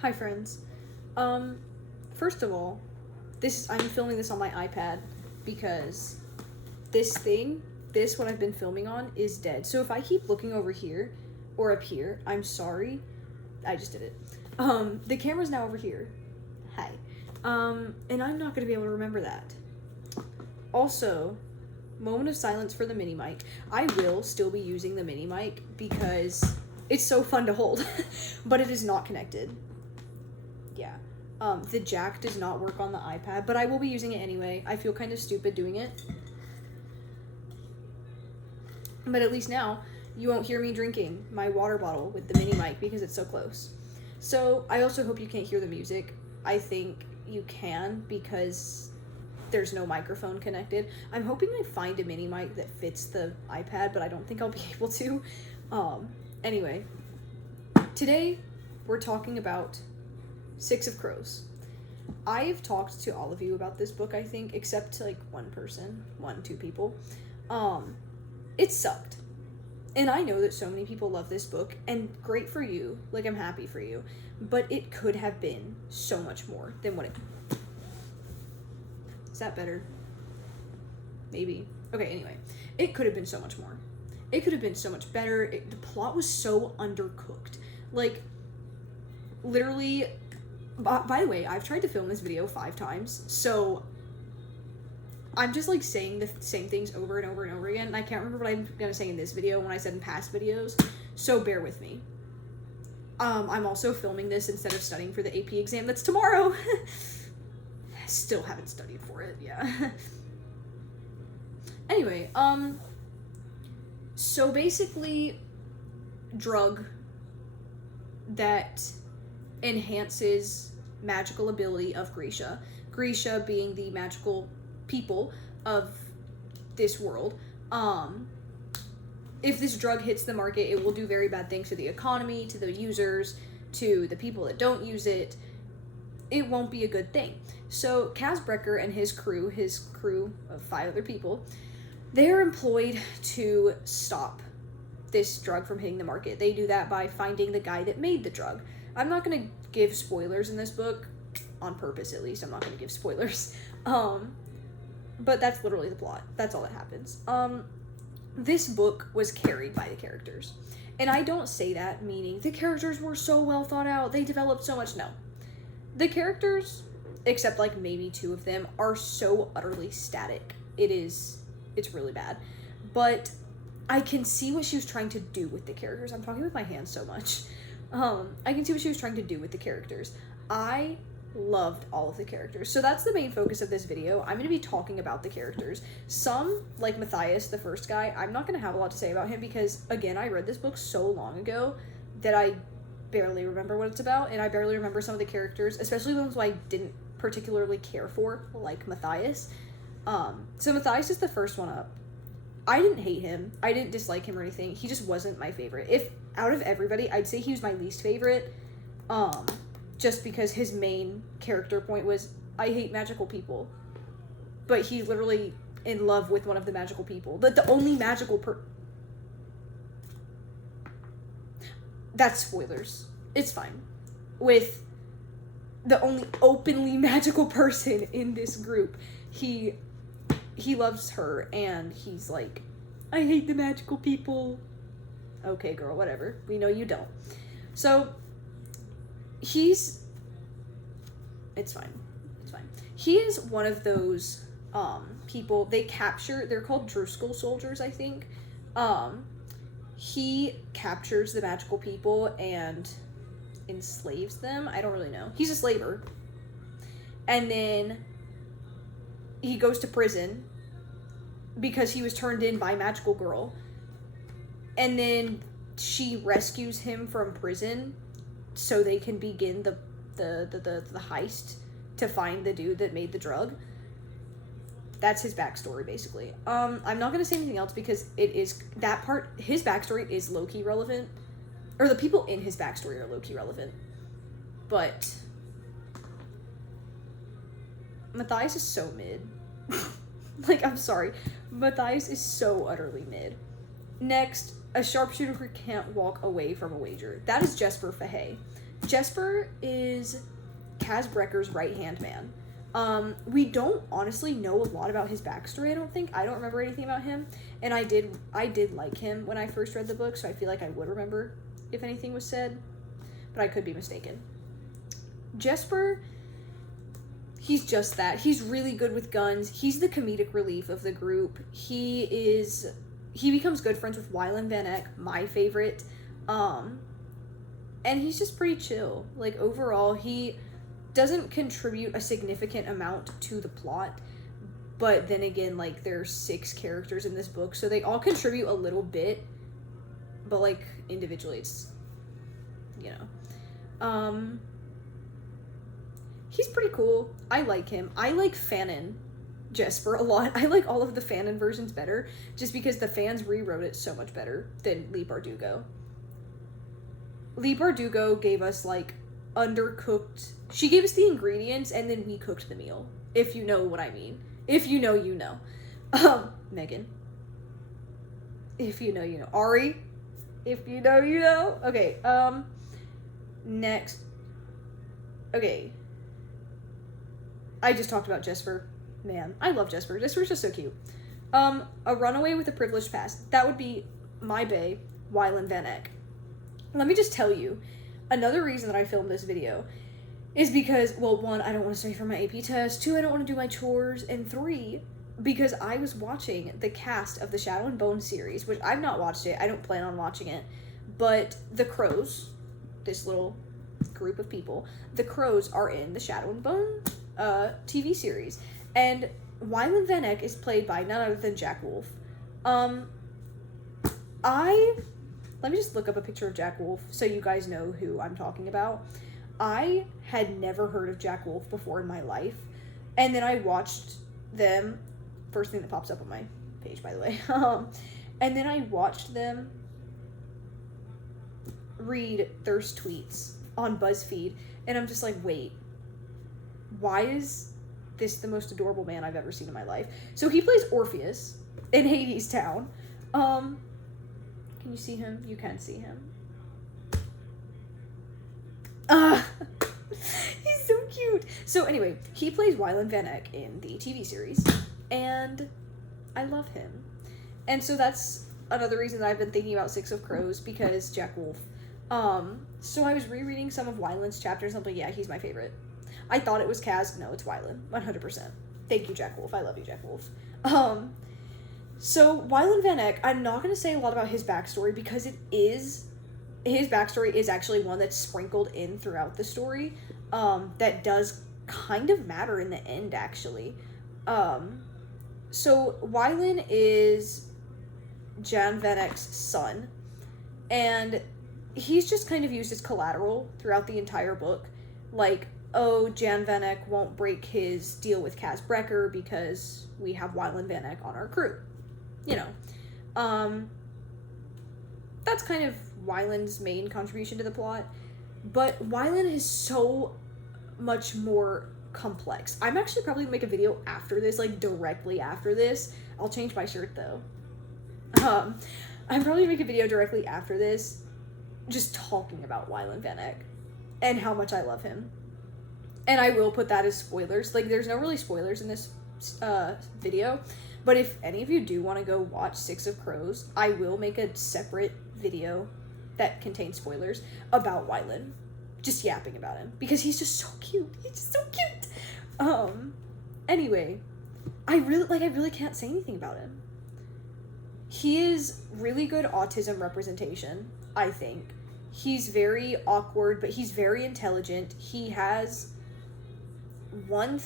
Hi friends. First of all, I'm filming this on my iPad because this what I've been filming on is dead. So if I keep looking over here or up here, I'm sorry. I just did it. The camera's now over here. Hi. And I'm not gonna be able to remember that. Also, moment of silence for the mini mic. I will still be using the mini mic because it's so fun to hold, but it is not connected. Yeah. The jack does not work on the iPad, but I will be using it anyway. I feel kind of stupid doing it. But at least now, you won't hear me drinking my water bottle with the mini mic because it's so close. So, I also hope you can't hear the music. I think you can because there's no microphone connected. I'm hoping I find a mini mic that fits the iPad, but I don't think I'll be able to. Anyway, today we're talking about Six of Crows. I've talked to all of you about this book, I think, except to like two people. It sucked. And I know that so many people love this book, and great for you. Like, I'm happy for you. But it could have been so much more than what it... Is that better? Maybe. Okay, anyway. It could have been so much more. It could have been so much better. The plot was so undercooked. Like, literally... By the way, I've tried to film this video 5 times, so... I'm just, like, saying the same things over and over and over again, and I can't remember what I'm gonna say in this video when I said in past videos, so bear with me. I'm also filming this instead of studying for the AP exam that's tomorrow. Still haven't studied for it, yeah. Anyway, so basically, drug that enhances magical ability of Grisha. Grisha being the magical people of this world. If this drug hits the market, it will do very bad things to the economy, to the users, to the people that don't use it. It won't be a good thing. So Kaz Brekker and his crew of 5 other people, they're employed to stop this drug from hitting the market. They do that by finding the guy that made the drug. I'm not going to give spoilers in this book, on purpose at least. I'm not going to give spoilers. But that's literally the plot. That's all that happens. This book was carried by the characters. And I don't say that meaning the characters were so well thought out, they developed so much. No. The characters, except like maybe 2 of them, are so utterly static. It's really bad. But I can see what she was trying to do with the characters. I'm talking with my hands so much. I can see what she was trying to do with the characters. I loved all of the characters. So that's the main focus of this video. I'm going to be talking about the characters. Some, like Matthias, the first guy, I'm not going to have a lot to say about him because, again, I read this book so long ago that I barely remember what it's about, and I barely remember some of the characters, especially the ones who I didn't particularly care for, like Matthias. So Matthias is the first one up. I didn't hate him. I didn't dislike him or anything. He just wasn't my favorite. If out of everybody, I'd say he was my least favorite. Just because his main character point was, I hate magical people. But he's literally in love with one of the magical people. The only magical That's spoilers. It's fine. With the only openly magical person in this group, he loves her, and he's like, I hate the magical people. Okay, girl, whatever. We know you don't. So... It's fine. He is one of those, people, they're called Driscoll soldiers, I think. He captures the magical people and enslaves them. I don't really know. He's a slaver. And then he goes to prison because he was turned in by Magical Girl. And then she rescues him from prison so they can begin the heist to find the dude that made the drug. That's his backstory, basically. I'm not going to say anything else because his backstory is low-key relevant. Or the people in his backstory are low-key relevant. But Matthias is so mid. Like, I'm sorry. Matthias is so utterly mid. Next, a sharpshooter who can't walk away from a wager. That is Jesper Fahey. Jesper is Kaz Brecker's right-hand man. We don't honestly know a lot about his backstory, I don't think. I don't remember anything about him. And I did like him when I first read the book, so I feel like I would remember if anything was said. But I could be mistaken. Jesper, he's just that. He's really good with guns. He's the comedic relief of the group. He becomes good friends with Wylan Van Eck, my favorite. And he's just pretty chill. Like, overall, he doesn't contribute a significant amount to the plot, but then again, like, there are 6 characters in this book, so they all contribute a little bit, but, like, individually it's, you know. He's pretty cool. I like him. I like Fanon Jesper a lot. I like all of the Fanon versions better, just because the fans rewrote it so much better than Leigh Bardugo. Leigh Bardugo gave us, like, undercooked. She gave us the ingredients and then we cooked the meal, if you know what I mean. If you know, you know. Megan, if you know, you know. Ari, if you know, you know. Okay, next. Okay, I just talked about Jesper. Man, I love Jesper. Jesper's just so cute. A runaway with a privileged past. That would be my bae, Wylan Van Eck. Let me just tell you, another reason that I filmed this video is because, well, 1, I don't want to study for my AP test, 2, I don't want to do my chores, and 3, because I was watching the cast of the Shadow and Bone series, which I've not watched it, I don't plan on watching it, but the Crows, this little group of people, the Crows are in the Shadow and Bone TV series, and Wylan Van Eck is played by none other than Jack Wolf. Let me just look up a picture of Jack Wolf so you guys know who I'm talking about. I had never heard of Jack Wolf before in my life, and then I watched them, first thing that pops up on my page, by the way, and then I watched them read Thirst tweets on BuzzFeed, and I'm just like, wait, why is this the most adorable man I've ever seen in my life? So he plays Orpheus in Hadestown. Can you see him? You can see him. He's so cute. So anyway, he plays Wylan Van Eck in the TV series, and I love him. And so that's another reason that I've been thinking about Six of Crows, because Jack Wolf. So I was rereading some of Wylan's chapters, and I'm like, yeah, he's my favorite. I thought it was Kaz. No, it's Wylan. 100%. Thank you, Jack Wolf. I love you, Jack Wolf. So Wylan Van Eck, I'm not going to say a lot about his backstory, because his backstory is actually one that's sprinkled in throughout the story, that does kind of matter in the end, actually. So Wylan is Jan Van Eck's son, and he's just kind of used as collateral throughout the entire book. Like, oh, Jan Van Eck won't break his deal with Kaz Brekker because we have Wylan Van Eck on our crew. You know. That's kind of Wylan's main contribution to the plot. But Wylan is so much more complex. I'm actually probably going to make a video after this, like directly after this. I'll change my shirt though. I'm probably going to make a video directly after this just talking about Wylan Van Eck and how much I love him. And I will put that as spoilers. Like, there's no really spoilers in this video. But if any of you do want to go watch Six of Crows, I will make a separate video that contains spoilers about Wylan. Just yapping about him. Because he's just so cute. He's just so cute. Anyway, I really can't say anything about him. He is really good autism representation, I think. He's very awkward, but he's very intelligent. He has one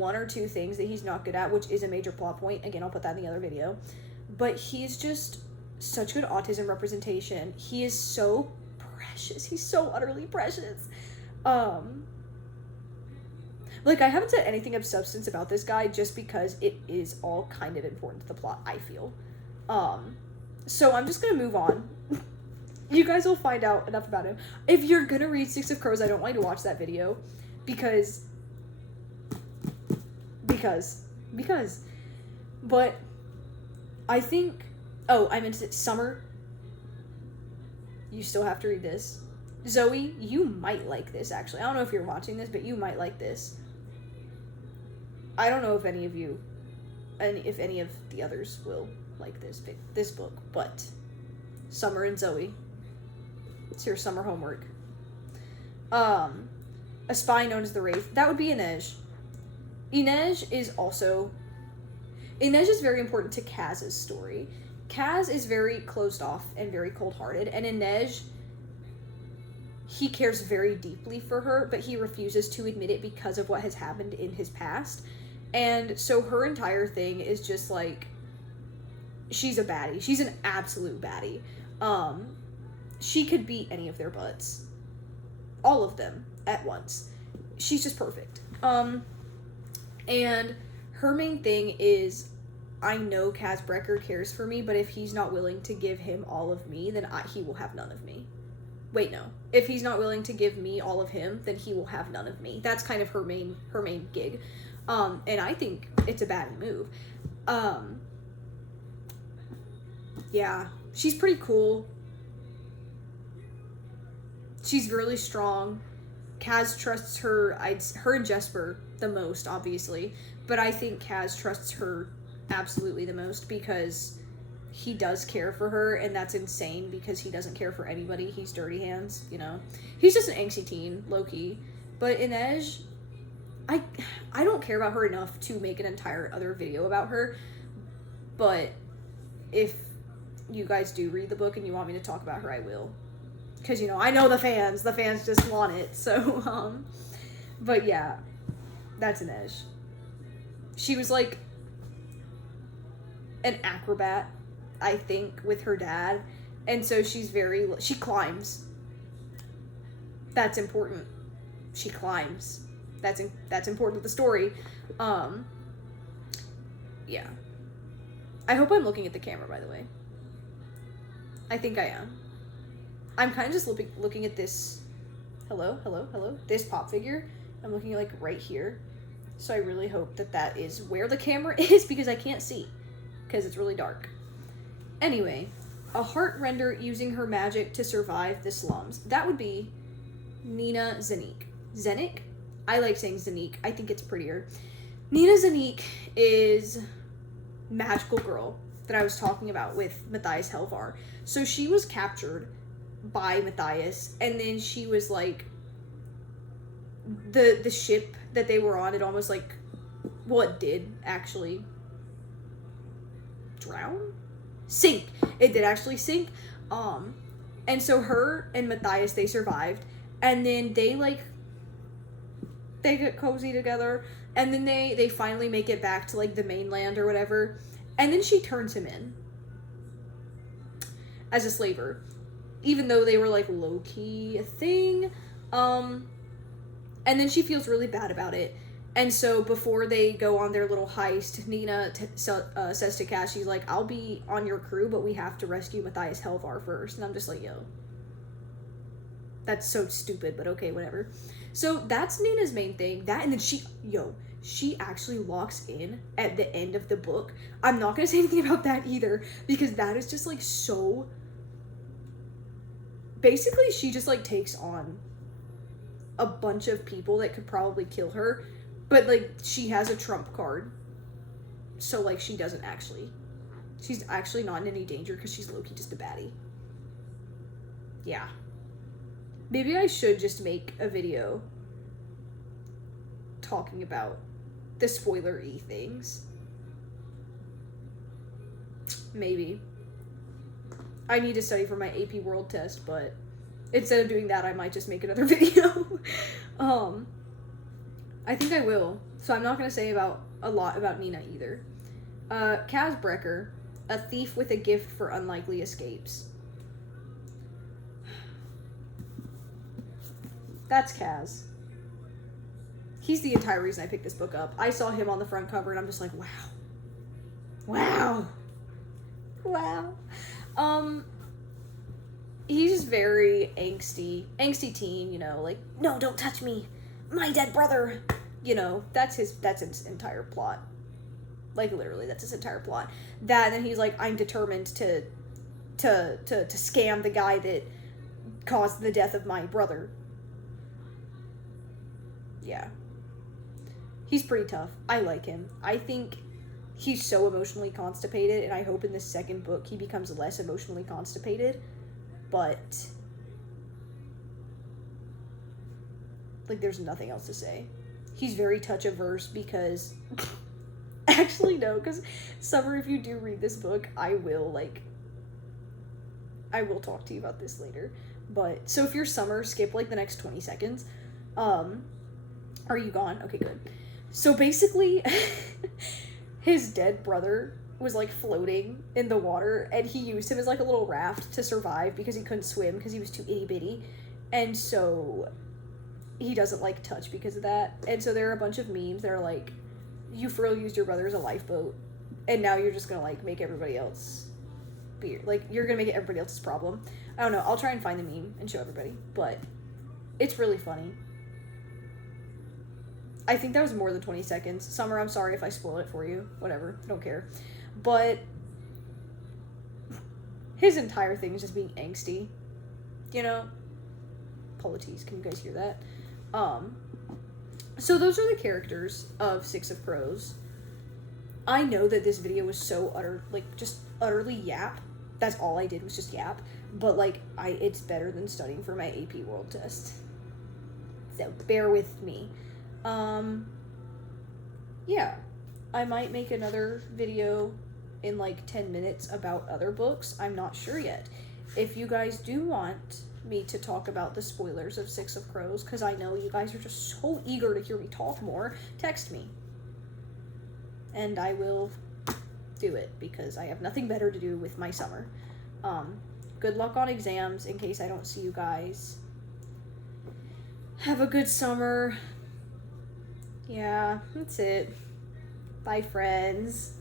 or two things that he's not good at, which is a major plot point. Again, I'll put that in the other video. But he's just such good autism representation. He is so precious. He's so utterly precious. Like, I haven't said anything of substance about this guy just because it is all kind of important to the plot, I feel. So I'm just gonna move on. You guys will find out enough about him. If you're gonna read Six of Crows, I don't want you to watch that video because, but I think, oh, I meant to say, Summer, you still have to read this. Zoe, you might like this, actually. I don't know if you're watching this, but you might like this. I don't know if any of you, and if any of the others will like this book, but Summer and Zoe. It's your summer homework. A spy known as the Wraith. That would be Inej. Inej is very important to Kaz's story. Kaz is very closed off and very cold-hearted, and Inej, he cares very deeply for her, but he refuses to admit it because of what has happened in his past. And so her entire thing is just like, she's a baddie. She's an absolute baddie. She could beat any of their butts. All of them at once. She's just perfect. And her main thing is, I know Kaz Brekker cares for me, but if he's not willing to give him all of me, then he will have none of me. Wait, no. If he's not willing to give me all of him, then he will have none of me. That's kind of her main gig. And I think it's a bad move. Yeah, she's pretty cool. She's really strong. Kaz trusts her and Jesper the most, obviously, but I think Kaz trusts her absolutely the most because he does care for her, and that's insane because he doesn't care for anybody. He's dirty hands, you know. He's just an angsty teen, low-key. But Inej, I don't care about her enough to make an entire other video about her, but if you guys do read the book and you want me to talk about her, I will. Because, you know, I know the fans just want it, so, but yeah, that's Inej. She was, like, an acrobat, I think, with her dad, and so she climbs. That's important. She climbs. That's important to the story. Yeah. I hope I'm looking at the camera, by the way. I think I am. I'm kind of just looking at this, hello, this pop figure. I'm looking at, like, right here. So I really hope that is where the camera is, because I can't see, because it's really dark. Anyway, a heart render using her magic to survive the slums. That would be Nina Zenik. Zenik? I like saying Zenik. I think it's prettier. Nina Zenik is magical girl that I was talking about with Matthias Helvar. So she was captured by Matthias, and then she was like, the ship that they were on, it almost like, well, it did actually drown? Sink. It did actually sink. And so her and Matthias, they survived, and then they get cozy together, and then they finally make it back to, like, the mainland or whatever, and then she turns him in as a slaver, even though they were, like, low-key a thing. And then she feels really bad about it. And so before they go on their little heist, Nina says to Kaz, she's like, I'll be on your crew, but we have to rescue Matthias Helvar first. And I'm just like, yo. That's so stupid, but okay, whatever. So that's Nina's main thing. That, and then she actually locks in at the end of the book. I'm not going to say anything about that either, because that is just, like, so... Basically, she just, like, takes on a bunch of people that could probably kill her, but, like, she has a trump card, so, like, she's actually not in any danger because she's low-key just a baddie. Yeah. Maybe I should just make a video talking about the spoiler-y things. Maybe. I need to study for my AP World test, but instead of doing that, I might just make another video. I think I will. So I'm not going to say a lot about Nina either. Kaz Brekker, a thief with a gift for unlikely escapes. That's Kaz. He's the entire reason I picked this book up. I saw him on the front cover and I'm just like, wow. Wow. Wow. He's just very angsty teen, you know, like, no, don't touch me, my dead brother, you know, that's his entire plot, like, literally, that's his entire plot. That, and then he's like, I'm determined to scam the guy that caused the death of my brother. Yeah. He's pretty tough. I like him. I think he's so emotionally constipated, and I hope in the second book he becomes less emotionally constipated. But, like, there's nothing else to say. He's very touch-averse because... Actually, no, because, Summer, if you do read this book, I will talk to you about this later. But, so if you're Summer, skip, like, the next 20 seconds. Are you gone? Okay, good. So basically, his dead brother was, like, floating in the water, and he used him as, like, a little raft to survive because he couldn't swim because he was too itty-bitty. And so he doesn't like touch because of that. And so there are a bunch of memes that are like, you for real used your brother as a lifeboat, and now you're just gonna, like, make everybody else be, like, you're gonna make it everybody else's problem. I don't know, I'll try and find the meme and show everybody, but it's really funny. I think that was more than 20 seconds. Summer, I'm sorry if I spoiled it for you. Whatever, I don't care. But his entire thing is just being angsty. You know? Apologies, can you guys hear that? So those are the characters of Six of Crows. I know that this video was so just utterly yap. That's all I did was just yap. But, like, it's better than studying for my AP World Test. So, bear with me. Yeah. I might make another video in, like, 10 minutes about other books. I'm not sure yet. If you guys do want me to talk about the spoilers of Six of Crows, because I know you guys are just so eager to hear me talk more, text me. And I will do it, because I have nothing better to do with my summer. Good luck on exams, in case I don't see you guys. Have a good summer. Yeah, that's it. Bye, friends.